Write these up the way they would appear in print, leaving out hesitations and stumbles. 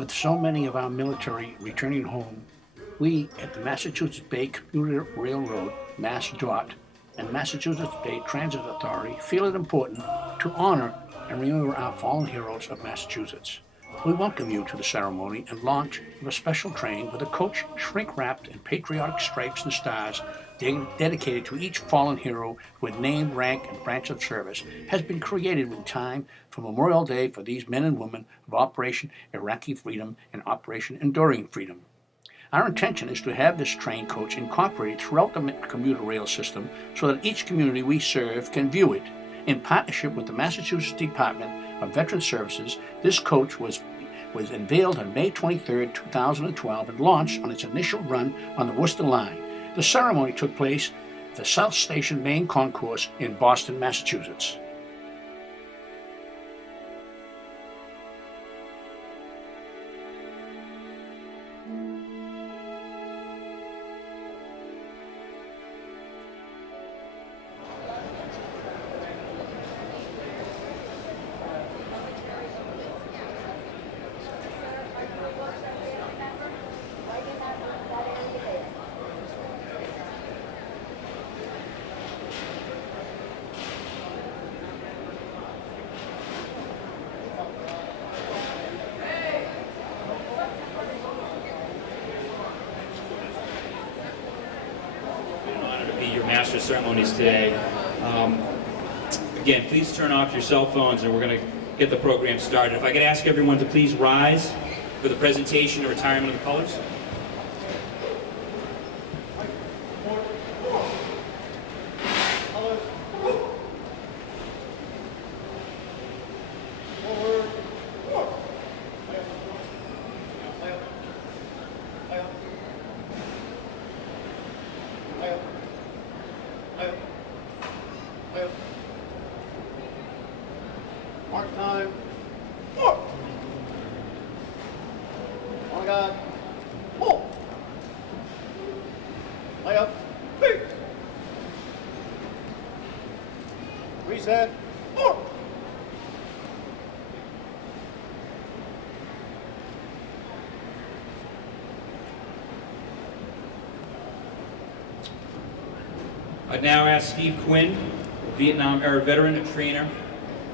With so many of our military returning home, we at the Massachusetts Bay Commuter Railroad, MassDOT, and Massachusetts Bay Transit Authority feel it important to honor and remember our fallen heroes of Massachusetts. We welcome you to the ceremony and launch of a special train with a coach shrink-wrapped in patriotic stripes and stars dedicated to each fallen hero with name, rank, and branch of service has been created in time for Memorial Day for these men and women of Operation Iraqi Freedom and Operation Enduring Freedom. Our intention is to have this train coach incorporated throughout the commuter rail system so that each community we serve can view it. In partnership with the Massachusetts Department of Veteran Services, this coach was unveiled on May 23, 2012 and launched on its initial run on the Worcester Line. The ceremony took place at the South Station Main Concourse in Boston, Massachusetts. Master ceremonies today. Again, please turn off your cell phones and we're going to get the program started. If I could ask everyone to please rise for the presentation and retirement of the colors. Mark time. Oh my God. Pull. Lay up. Big. Reset. Oh. I'd now ask Steve Quinn, Vietnam-era veteran and trainer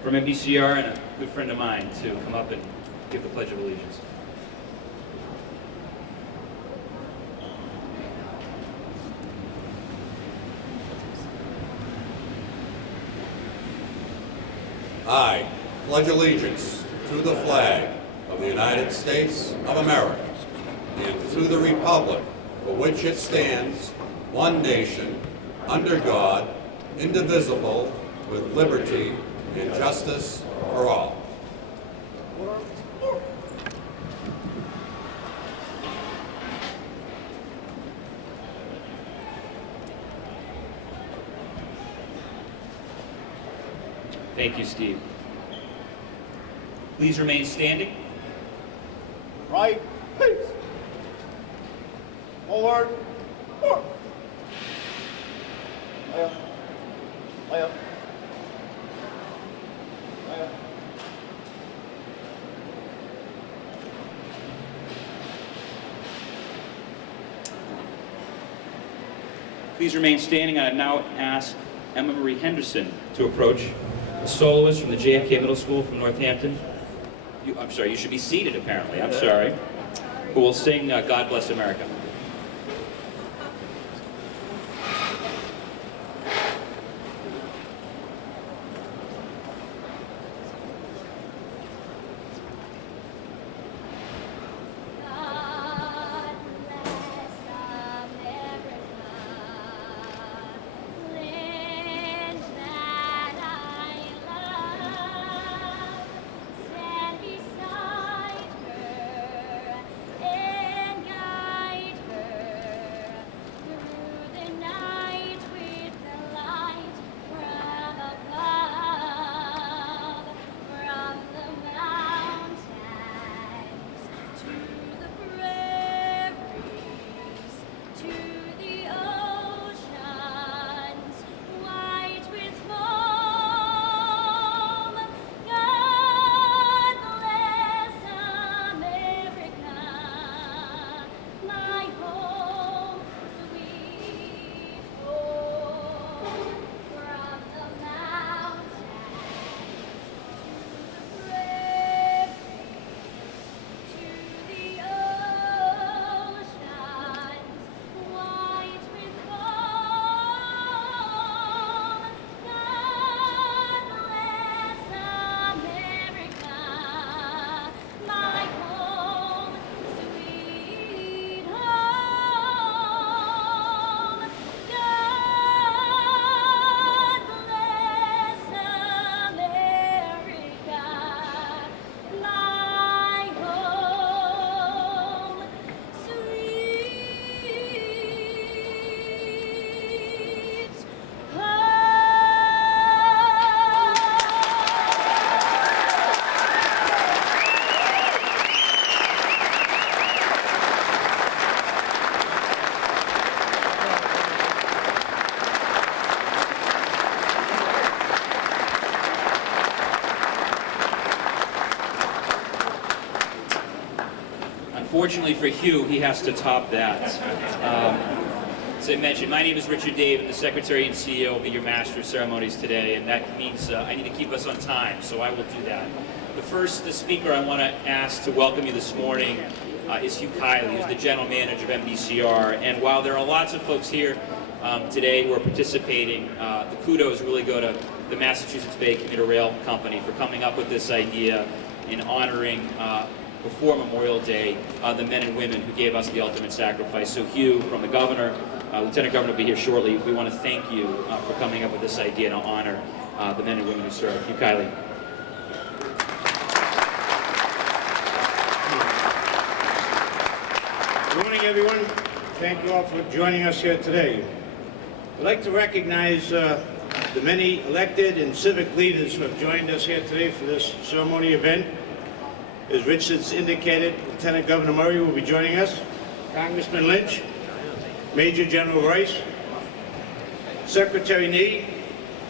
from MDCR and a good friend of mine, to come up and give the Pledge of Allegiance. I pledge allegiance to the flag of the United States of America and to the republic for which it stands, one nation, under God, indivisible, with liberty and justice for all. Thank you, Steve. Please remain standing. Right. Peace. Forward. Forward. Lay up. Lay up. Lay up. Please remain standing. I now ask Emma Marie Henderson to approach, a soloist from the JFK Middle School from Northampton. I'm sorry, you should be seated apparently, I'm sorry. Who will sing God Bless America. Unfortunately for Hugh, he has to top that. As I mentioned, my name is Richard Dave. I'm the Secretary and CEO of your Master of Ceremonies today, and that means I need to keep us on time, so I will do that. The speaker I want to ask to welcome you this morning is Hugh Kiley, who's the General Manager of MBCR. And while there are lots of folks here today who are participating, the kudos really go to the Massachusetts Bay Commuter Rail Company for coming up with this idea in honoring before Memorial Day, the men and women who gave us the ultimate sacrifice. So Hugh, from the Governor, Lieutenant Governor will be here shortly, we want to thank you for coming up with this idea to honor the men and women who serve. Hugh Kiley. Good morning, everyone. Thank you all for joining us here today. I'd like to recognize the many elected and civic leaders who have joined us here today for this ceremony event. As Richard's indicated, Lieutenant Governor Murray will be joining us, Congressman Lynch, Major General Rice, Secretary Nee,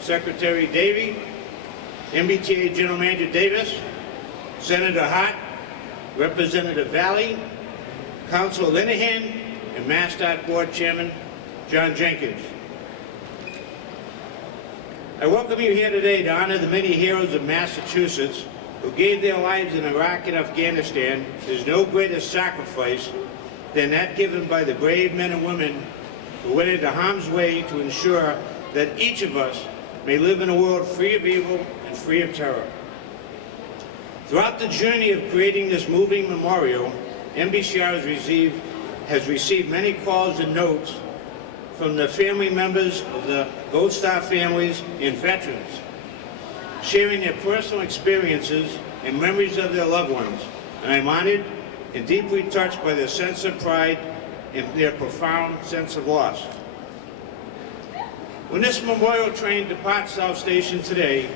Secretary Davey, MBTA General Manager Davis, Senator Hart, Representative Valley, Councilor Linehan, and MassDOT Board Chairman John Jenkins. I welcome you here today to honor the many heroes of Massachusetts who gave their lives in Iraq and Afghanistan. There's no greater sacrifice than that given by the brave men and women who went into harm's way to ensure that each of us may live in a world free of evil and free of terror. Throughout the journey of creating this moving memorial, MBCR has received many calls and notes from the family members of the Gold Star families and veterans, sharing their personal experiences and memories of their loved ones. And I'm honored and deeply touched by their sense of pride and their profound sense of loss. When this memorial train departs South Station today,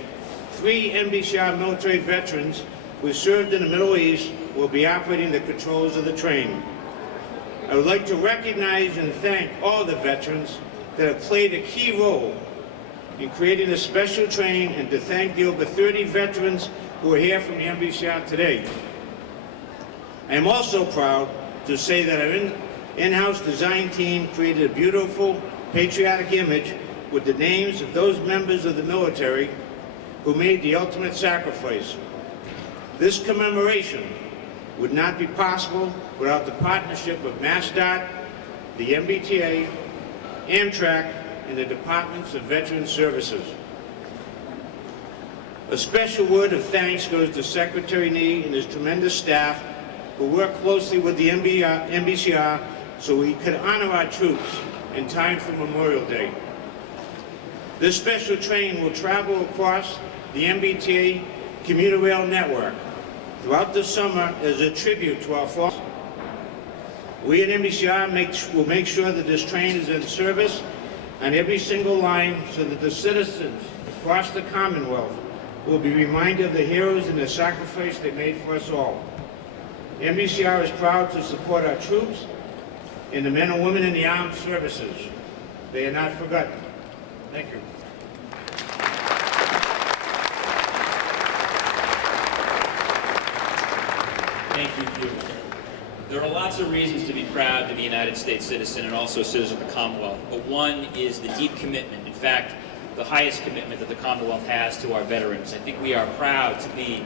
3 MBCR military veterans who served in the Middle East will be operating the controls of the train. I would like to recognize and thank all the veterans that have played a key role in creating this special train, and to thank the over 30 veterans who are here from the MBCR today. I am also proud to say that our in-house design team created a beautiful, patriotic image with the names of those members of the military who made the ultimate sacrifice. This commemoration would not be possible without the partnership of MassDOT, the MBTA, Amtrak, and the Departments of Veteran Services. A special word of thanks goes to Secretary Nee and his tremendous staff who work closely with the MBCR so we could honor our troops in time for Memorial Day. This special train will travel across the MBTA commuter rail network throughout the summer as a tribute to our fallen. We at MBCR will make sure that this train is in service on every single line so that the citizens across the Commonwealth will be reminded of the heroes and the sacrifice they made for us all. MBCR is proud to support our troops and the men and women in the armed services. They are not forgotten. Thank you. Thank you, Hugh. There are lots of reasons to be proud to be a United States citizen and also a citizen of the Commonwealth, but one is the deep commitment, in fact, the highest commitment that the Commonwealth has to our veterans. I think we are proud to be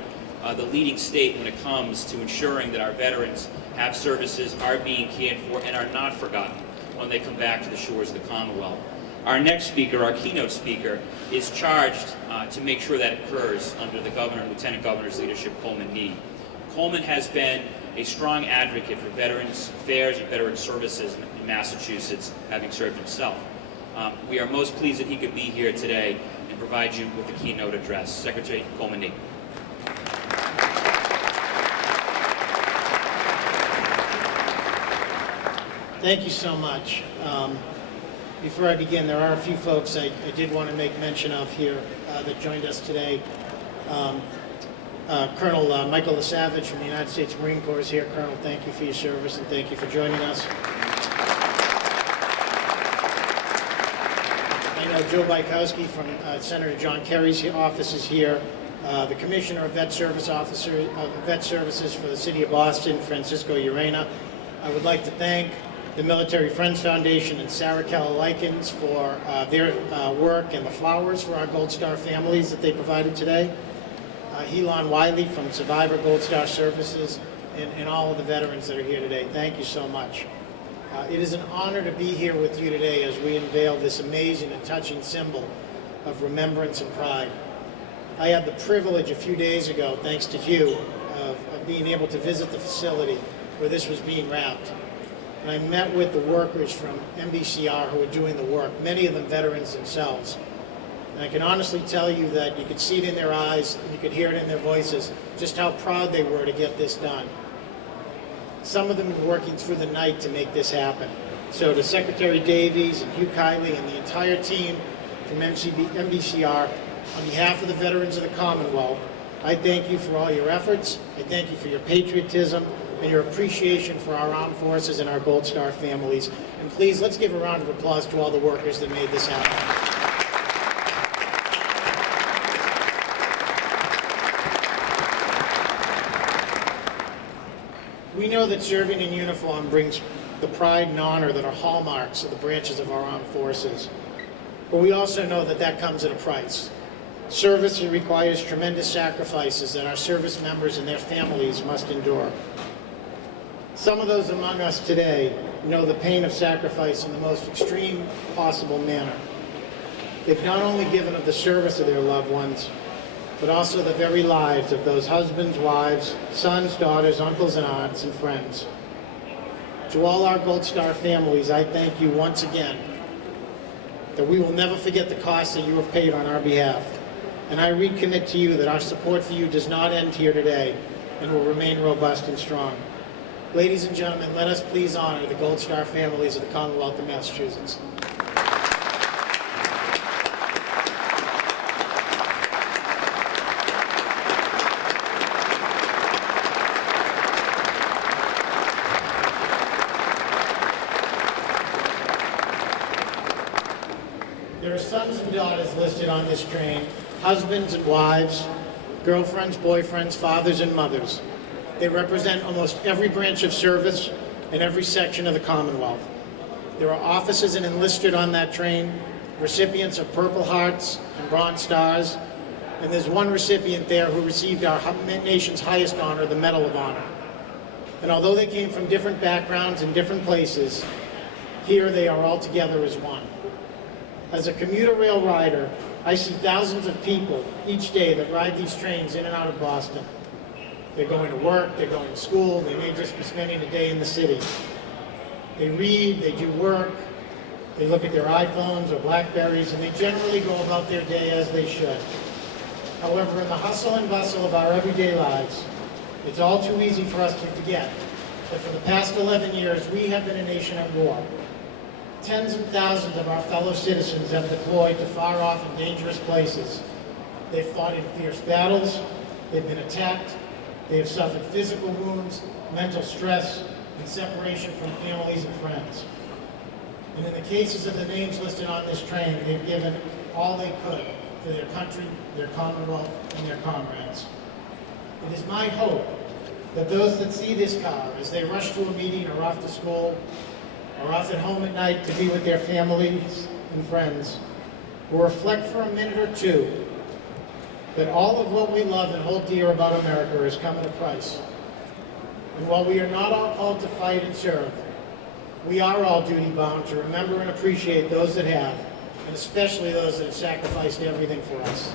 the leading state when it comes to ensuring that our veterans have services, are being cared for, and are not forgotten when they come back to the shores of the Commonwealth. Our next speaker, our keynote speaker, is charged to make sure that occurs under the Governor and Lieutenant Governor's leadership, Coleman Nee. Coleman has been a strong advocate for Veterans Affairs and Veteran Services in Massachusetts, having served himself. We are most pleased that he could be here today and provide you with a keynote address. Secretary Coleman Nee. Thank you so much. Before I begin, there are a few folks I did want to make mention of here that joined us today. Colonel Michael LaSavage from the United States Marine Corps is here. Colonel, thank you for your service and thank you for joining us. I know Joe Bykowski from Senator John Kerry's office is here. the Commissioner of Vet Services for the City of Boston, Francisco Urena. I would like to thank the Military Friends Foundation and Sarah Keller-Likens for their work and the flowers for our Gold Star families that they provided today. Helon Wiley from Survivor Gold Star Services, and all of the veterans that are here today. Thank you so much. It is an honor to be here with you today as we unveil this amazing and touching symbol of remembrance and pride. I had the privilege a few days ago, thanks to Hugh, of being able to visit the facility where this was being wrapped. And I met with the workers from MBCR who were doing the work, many of them veterans themselves. And I can honestly tell you that you could see it in their eyes, and you could hear it in their voices, just how proud they were to get this done. Some of them were working through the night to make this happen. So to Secretary Davies and Hugh Kiley and the entire team from MBCR, on behalf of the veterans of the Commonwealth, I thank you for all your efforts. I thank you for your patriotism and your appreciation for our armed forces and our Gold Star families. And please, let's give a round of applause to all the workers that made this happen. We know that serving in uniform brings the pride and honor that are hallmarks of the branches of our armed forces. But we also know that that comes at a price. Service requires tremendous sacrifices that our service members and their families must endure. Some of those among us today know the pain of sacrifice in the most extreme possible manner. They've not only given of the service of their loved ones, but also the very lives of those husbands, wives, sons, daughters, uncles, and aunts, and friends. To all our Gold Star families, I thank you once again that we will never forget the cost that you have paid on our behalf. And I recommit to you that our support for you does not end here today and will remain robust and strong. Ladies and gentlemen, let us please honor the Gold Star families of the Commonwealth of Massachusetts. There are sons and daughters listed on this train, husbands and wives, girlfriends, boyfriends, fathers and mothers. They represent almost every branch of service and every section of the Commonwealth. There are officers and enlisted on that train, recipients of Purple Hearts and Bronze Stars, and there's one recipient there who received our nation's highest honor, the Medal of Honor. And although they came from different backgrounds and different places, here they are all together as one. As a commuter rail rider, I see thousands of people each day that ride these trains in and out of Boston. They're going to work, they're going to school, they may just be spending a day in the city. They read, they do work, they look at their iPhones or Blackberries, and they generally go about their day as they should. However, in the hustle and bustle of our everyday lives, it's all too easy for us to forget that for the past 11 years, we have been a nation at war. Tens and thousands of our fellow citizens have deployed to far-off and dangerous places. They've fought in fierce battles, they've been attacked, they have suffered physical wounds, mental stress, and separation from families and friends. And in the cases of the names listed on this train, they've given all they could for their country, their Commonwealth, and their comrades. It is my hope that those that see this car as they rush to a meeting or off to school, or off at home at night to be with their families and friends, will reflect for a minute or two that all of what we love and hold dear about America has come at a price. And while we are not all called to fight and serve, we are all duty-bound to remember and appreciate those that have, and especially those that have sacrificed everything for us.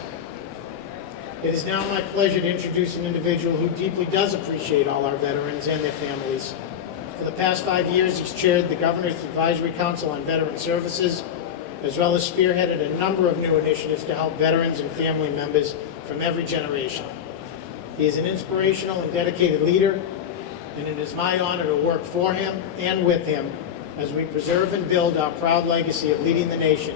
It is now my pleasure to introduce an individual who deeply does appreciate all our veterans and their families. For the past 5 years, he's chaired the Governor's Advisory Council on Veteran Services, as well as spearheaded a number of new initiatives to help veterans and family members from every generation. He is an inspirational and dedicated leader, and it is my honor to work for him and with him as we preserve and build our proud legacy of leading the nation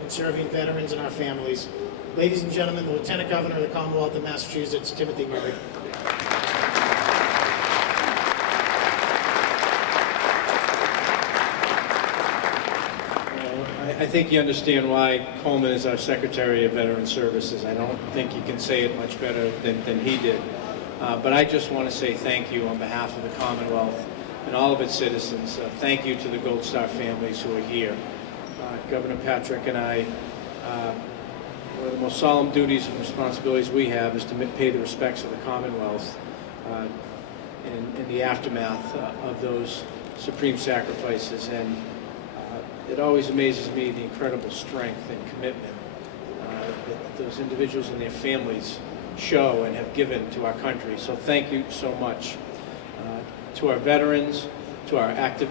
and serving veterans and our families. Ladies and gentlemen, the Lieutenant Governor of the Commonwealth of Massachusetts, Timothy Murray. I think you understand why Coleman is our Secretary of Veteran Services. I don't think you can say it much better than he did. But I just want to say thank you on behalf of the Commonwealth and all of its citizens. Thank you to the Gold Star families who are here. Governor Patrick and I, one of the most solemn duties and responsibilities we have is to pay the respects of the Commonwealth in the aftermath of those supreme sacrifices. And it always amazes me the incredible strength and commitment that those individuals and their families show and have given to our country. So thank you so much. To our veterans, to our active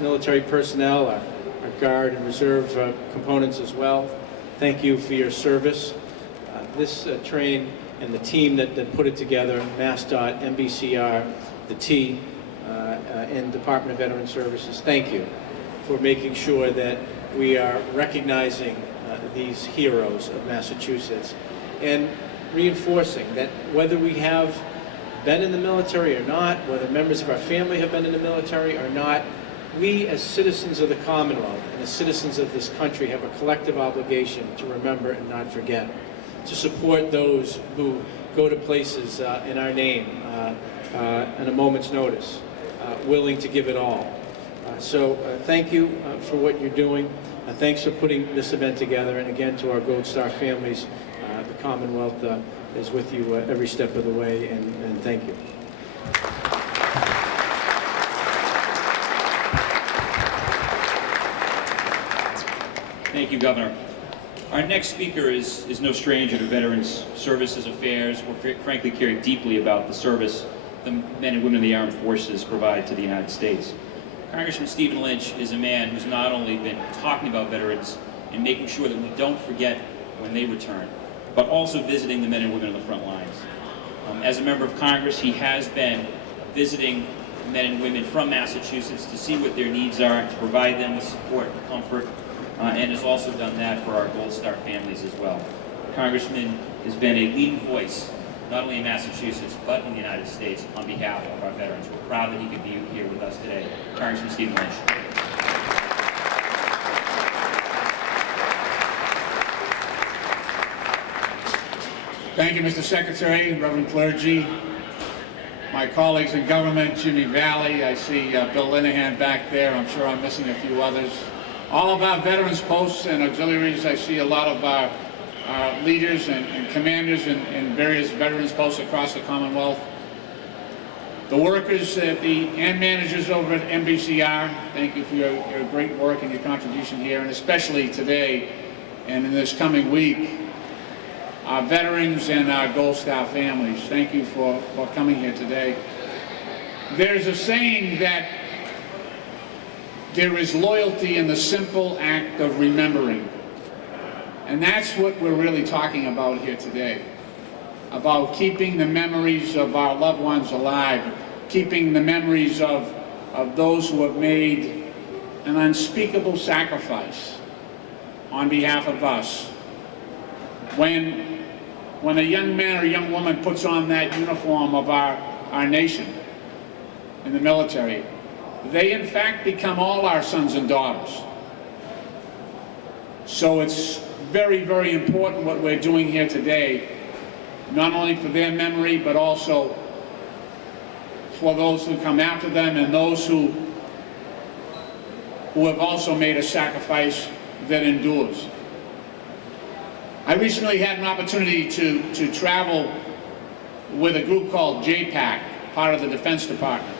military personnel, our Guard and Reserve components as well, thank you for your service. This train and the team that put it together, MassDOT, MBCR, the T, and Department of Veteran Services, thank you for making sure that we are recognizing these heroes of Massachusetts and reinforcing that whether we have been in the military or not, whether members of our family have been in the military or not, we as citizens of the Commonwealth and as citizens of this country have a collective obligation to remember and not forget, to support those who go to places in our name at a moment's notice, willing to give it all. So thank you for what you're doing. Thanks for putting this event together. And again, to our Gold Star families, the Commonwealth is with you every step of the way, and thank you. Thank you, Governor. Our next speaker is no stranger to Veterans Services Affairs, or frankly caring deeply about the service the men and women of the armed forces provide to the United States. Congressman Stephen Lynch is a man who's not only been talking about veterans and making sure that we don't forget when they return, but also visiting the men and women on the front lines. As a member of Congress, he has been visiting men and women from Massachusetts to see what their needs are and to provide them with support and comfort, and has also done that for our Gold Star families as well. Congressman has been a leading voice, not only in Massachusetts, but in the United States on behalf of our veterans. We're proud that he could be here with us today. Congressman Stephen Lynch. Thank you, Mr. Secretary, Reverend Clergy, my colleagues in government, Jimmy Valley, I see Bill Linehan back there, I'm sure I'm missing a few others. All of our veterans posts and auxiliaries, I see a lot of our leaders and commanders in various veterans posts across the Commonwealth. The workers and managers over at MBCR, thank you for your great work and your contribution here, and especially today and in this coming week. Our veterans and our Gold Star families, thank you for coming here today. There's a saying that there is loyalty in the simple act of remembering. And that's what we're really talking about here today. About keeping the memories of our loved ones alive, keeping the memories of those who have made an unspeakable sacrifice on behalf of us. When a young man or young woman puts on that uniform of our nation in the military, they in fact become all our sons and daughters. So it's very, very important what we're doing here today, not only for their memory, but also for those who come after them and those who have also made a sacrifice that endures. I recently had an opportunity to travel with a group called JPAC, part of the Defense Department.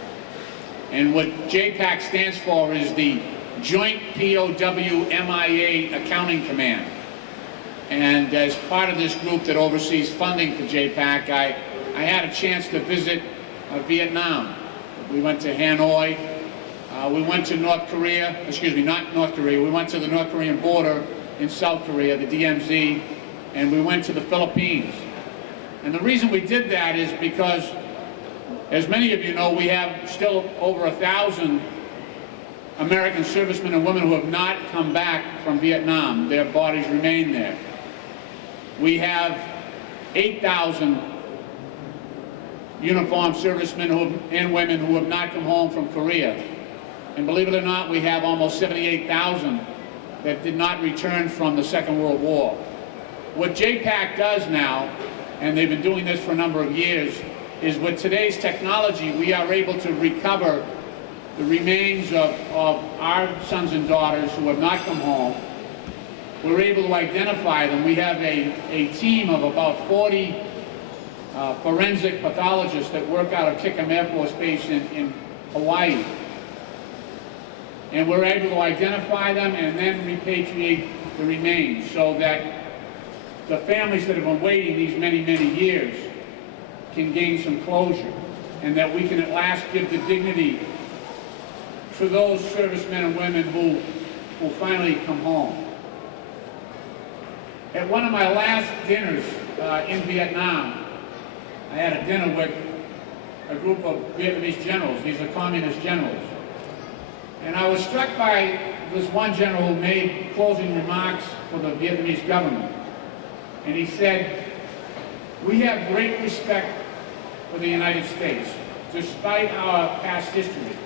And what JPAC stands for is the Joint POW MIA Accounting Command. And as part of this group that oversees funding for JPAC, I had a chance to visit Vietnam. We went to Hanoi. We went to North Korea, excuse me, not North Korea. We went to the North Korean border in South Korea, the DMZ, and we went to the Philippines. And the reason we did that is because, as many of you know, we have still over 1,000 American servicemen and women who have not come back from Vietnam. Their bodies remain there. We have 8,000 uniformed servicemen and women who have not come home from Korea. And believe it or not, we have almost 78,000 that did not return from the Second World War. What JPAC does now, and they've been doing this for a number of years, is with today's technology, we are able to recover the remains of our sons and daughters who have not come home. We're able to identify them. We have a team of about 40 forensic pathologists that work out of Kickham Air Force Base in Hawaii. And we're able to identify them and then repatriate the remains so that the families that have been waiting these many, many years can gain some closure, and that we can at last give the dignity to those servicemen and women who finally come home. At one of my last dinners in Vietnam, I had a dinner with a group of Vietnamese generals. These are communist generals. And I was struck by this one general who made closing remarks for the Vietnamese government. And he said, "We have great respect for the United States, despite our past history."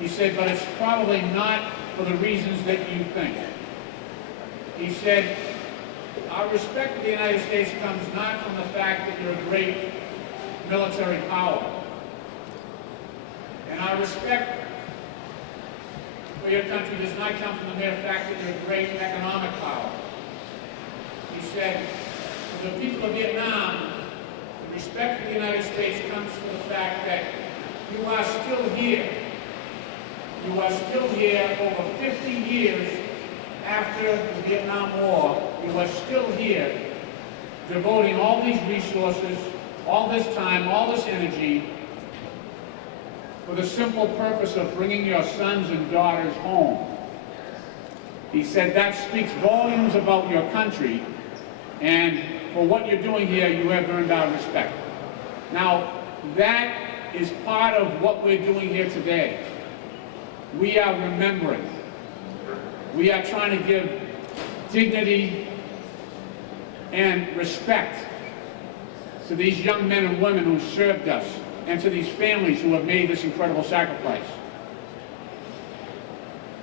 He said, "But it's probably not for the reasons that you think." He said, "Our respect for the United States comes not from the fact that you're a great military power. And our respect for your country does not come from the mere fact that you're a great economic power." He said, "For the people of Vietnam, the respect for the United States comes from the fact that you are still here. You are still here over 50 years after the Vietnam War. You are still here devoting all these resources, all this time, all this energy for the simple purpose of bringing your sons and daughters home." He said, "That speaks volumes about your country, and for what you're doing here, you have earned our respect." Now, that is part of what we're doing here today. We are remembering. We are trying to give dignity and respect to these young men and women who served us, and to these families who have made this incredible sacrifice.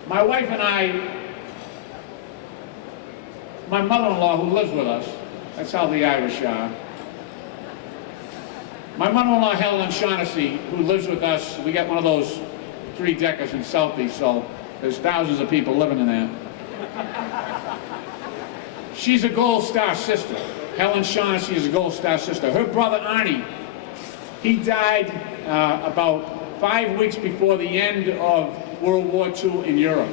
My wife and I, my mother-in-law who lives with us, that's how the Irish are. My mother-in-law, Helen Shaughnessy, who lives with us, we got one of those 3-deckers in Southie, so there's thousands of people living in there. She's a Gold Star sister. Helen Shaughnessy is a Gold Star sister. Her brother, Arnie, he died about 5 weeks before the end of World War II in Europe.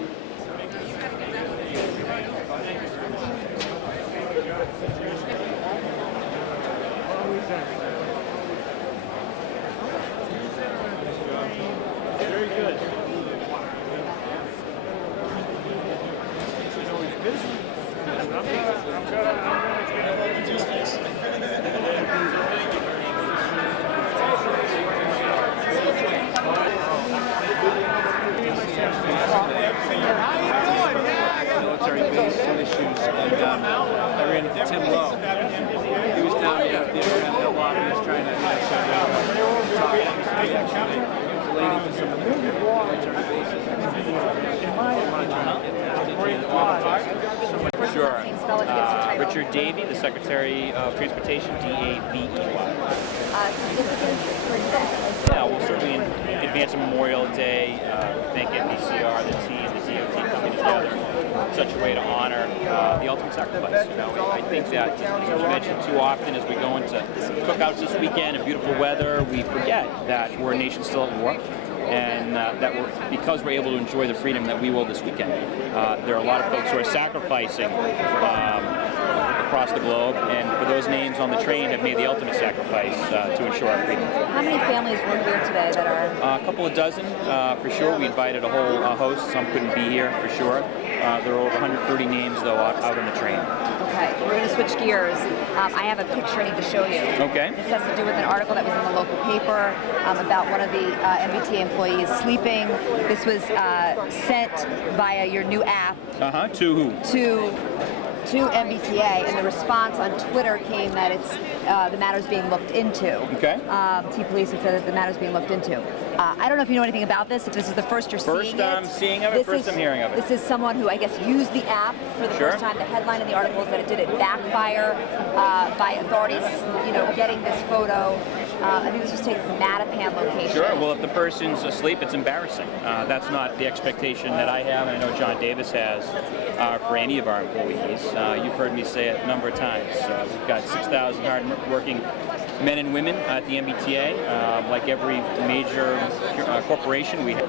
Very good. Military base issues, and I ran into Tim Lowe. He was down there at the lobby, he was trying to talk actually relating to some of the military bases. Sure. Richard Davey, the Secretary of Transportation, D-A-V-E-Y. Yeah, we'll certainly advance Memorial Day, thank NBCR, the team, the DOT coming together in such a way to honor the ultimate sacrifice. You know, I think that, as you mentioned too often, as we go into cookouts this weekend and beautiful weather, we forget that we're a nation still at war. And that because we're able to enjoy the freedom that we will this weekend. There are a lot of folks who are sacrificing across the globe, and for those names on the train have made the ultimate sacrifice to ensure our freedom. How many families were here today that are? A couple of dozen, for sure. We invited a whole host. Some couldn't be here, for sure. There are over 130 names, though, out on the train. Okay, we're going to switch gears. I have a picture I need to show you. Okay. This has to do with an article that was in the local paper about one of the MBTA employees sleeping. This was sent via your new app. To who? to MBTA, and the response on Twitter came that it's the matter's being looked into. Okay. T Police have said that the matter's being looked into. I don't know if you know anything about this, if this is the first you're seeing it. First I'm seeing of it, first I'm hearing of it. This is someone who, I guess, used the app for the first time. The headline in the article is that it did backfire by authorities, getting this photo. I think this was taken from Mattapan location. Sure, well, if the person's asleep, it's embarrassing. That's not the expectation that I have, and I know John Davis has for any of our employees. You've heard me say it a number of times. We've got 6,000 hard-working men and women at the MBTA. Like every major corporation, we have.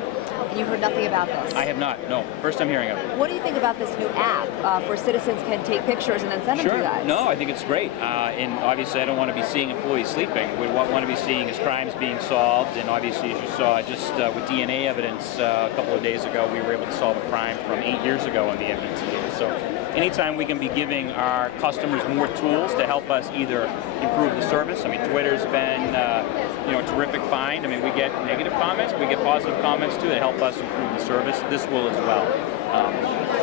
And you heard nothing about this? I have not, no. First I'm hearing of it. What do you think about this new app where citizens can take pictures and then send them to you guys? No, I think it's great. And obviously I don't want to be seeing employees sleeping. What we want to be seeing is crimes being solved. And obviously, as you saw, just with DNA evidence a couple of days ago, we were able to solve a crime from 8 years ago on the MBTA. So anytime we can be giving our customers more tools to help us either improve the service. I mean, Twitter's been a terrific find. I mean, we get negative comments, we get positive comments too that help us improve the service. This will as well.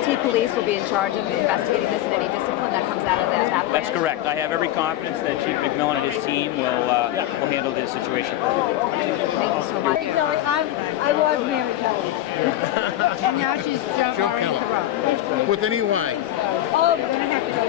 T Police will be in charge of investigating this and any discipline that comes out of that. That's correct. I have every confidence that Chief McMillan and his team will handle this situation. Thank you so much. I was Mary Kelly. And now she's already at the rock. With an EY. Oh, we're going to have to go.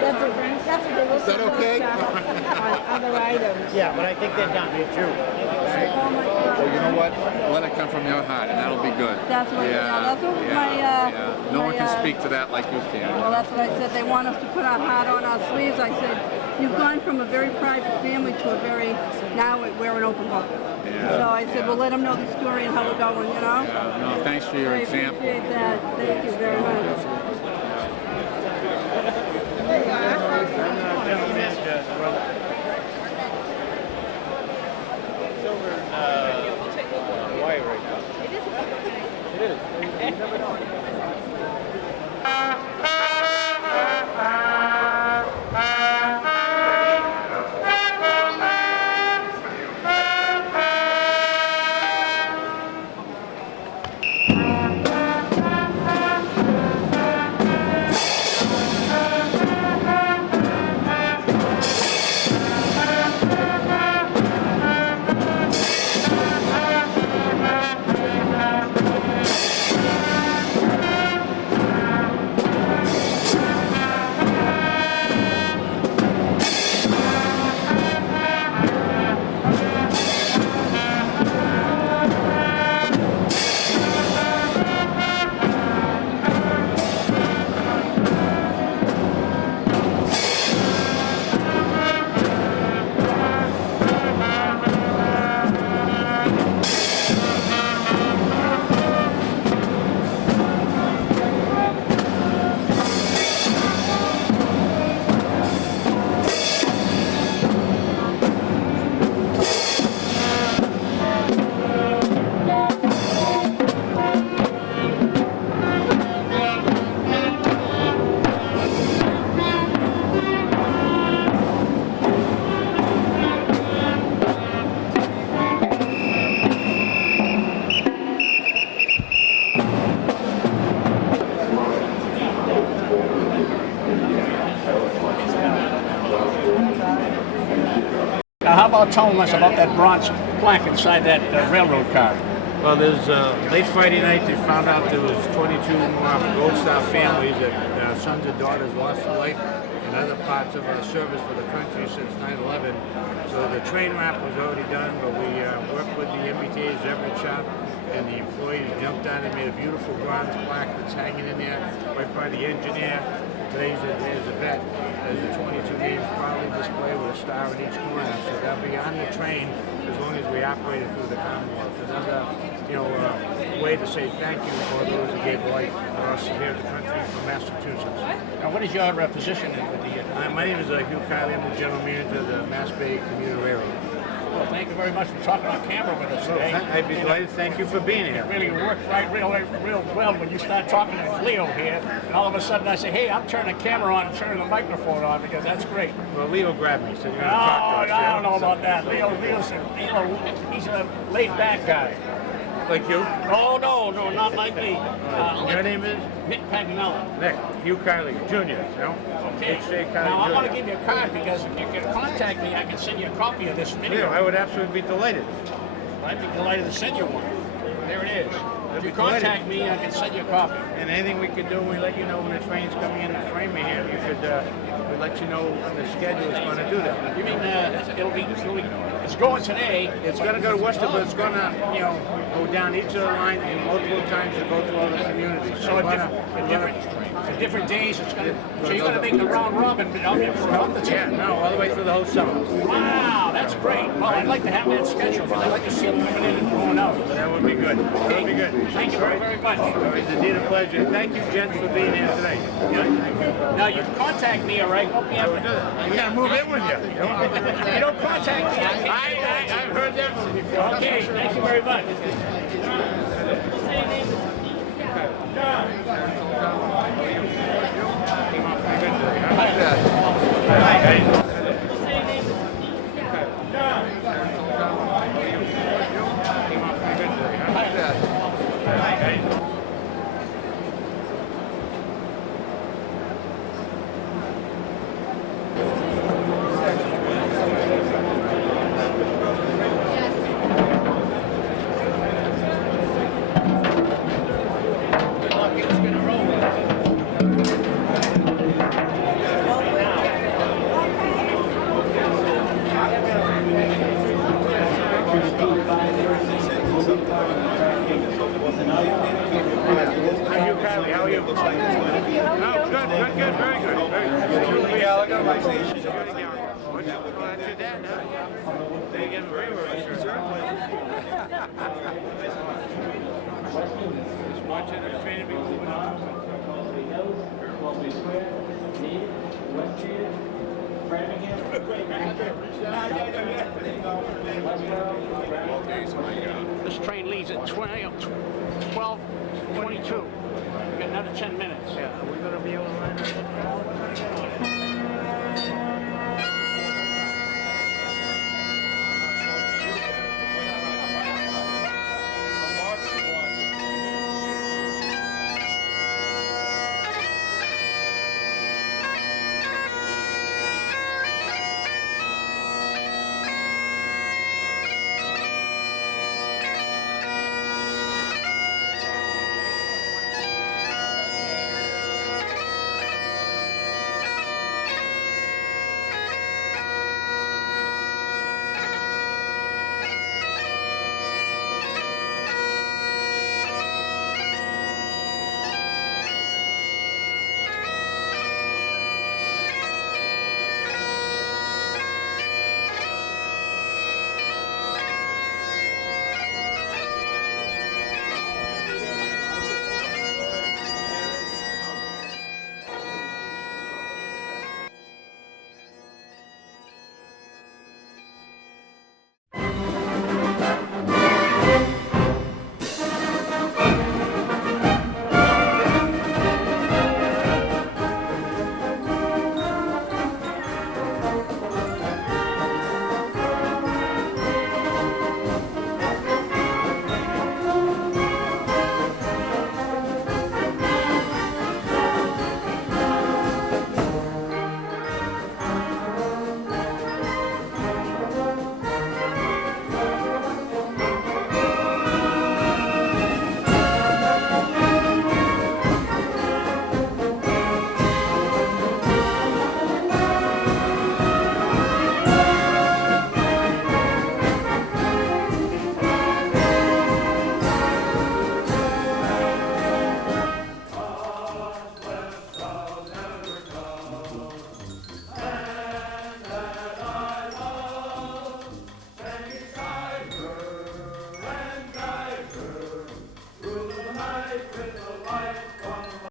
That's what they look Is that okay? on other items. Yeah, but I think they're done. Me too. Oh my God. Well, you know what? Let it come from your heart, and that'll be good. That's what, that's what my... No one can speak to that like you can. Well, that's what I said. They want us to put our heart on our sleeves. I said, you've gone from a very private family to a very... Now we're an open book. Yeah. So I said, well, let them know the story and how we're going, Yeah, no, thanks for your example. I appreciate that. Thank you very much. Now, how about telling us about that bronze plaque inside that railroad car? Well, there's late Friday night, they found out there was 22 more Gold Star families that sons and daughters lost their life in other parts of our service for the country since 9/11. So the train wrap was already done, but we worked with the MBTA's Everett shop, and the employees jumped on and made a beautiful bronze plaque that's hanging in there right by the engineer. Today's a vet. There's the 22 names proudly displayed with a star in each corner. So they'll be on the train as long as we operate it through the Commonwealth. Another, way to say thank you for those who gave life for us here in the country from Massachusetts. Now, what is your position with the... My name is Hugh Kiley. I'm the general manager of the Mass Bay Commuter Railroad. Well, thank you very much for talking on camera with us today. I'd be delighted. Thank you for being here. It really works real well when you start talking to Leo here, and all of a sudden I say, hey, I'm turning the camera on and turning the microphone on, because that's great. Well, Leo grabbed me, so you're going to talk to us. I don't know about that. Leo's he's a laid-back guy. Like you? Oh, no, not like me. Your name is? Nick Paganella. Nick. Hugh Kiley, Jr., Okay. H.J. Kiley Now, I want to Jr. give you a card because if you can contact me, I can send you a copy of this video. Yeah, I would absolutely be delighted. I'd be delighted to send you one. There it is. If you be delighted. contact me, I can send you a copy. And anything we could do, we let you know when the train's coming in to frame me here. You could, we'd let you know when the schedule is going to do that. You mean it's going today? It's going to go to Worcester, but it's going to, go down each of the lines multiple times to go through all the communities. So at different days, it's going to. So you're going to make the round robin out there for a month or two? Yeah, no, all the way through the whole summer. Wow, that's great. Well, I'd like to have that schedule because I'd like to see them coming in and going out. That would be good. That would be good. Thank you very, very much. It's indeed a pleasure. Thank you, gents, for being here today. Now, you can contact me, all right? I will do that. You gotta move in with you. If you don't contact me, I've heard that one before. Okay, thank you very much. How are you? No, good, very good. Yeah, look at my station. That's your dad, huh? They get very Just watching the train be moving on. This train leaves at 12:22. We got another 10 minutes. Yeah, are we going to be able to run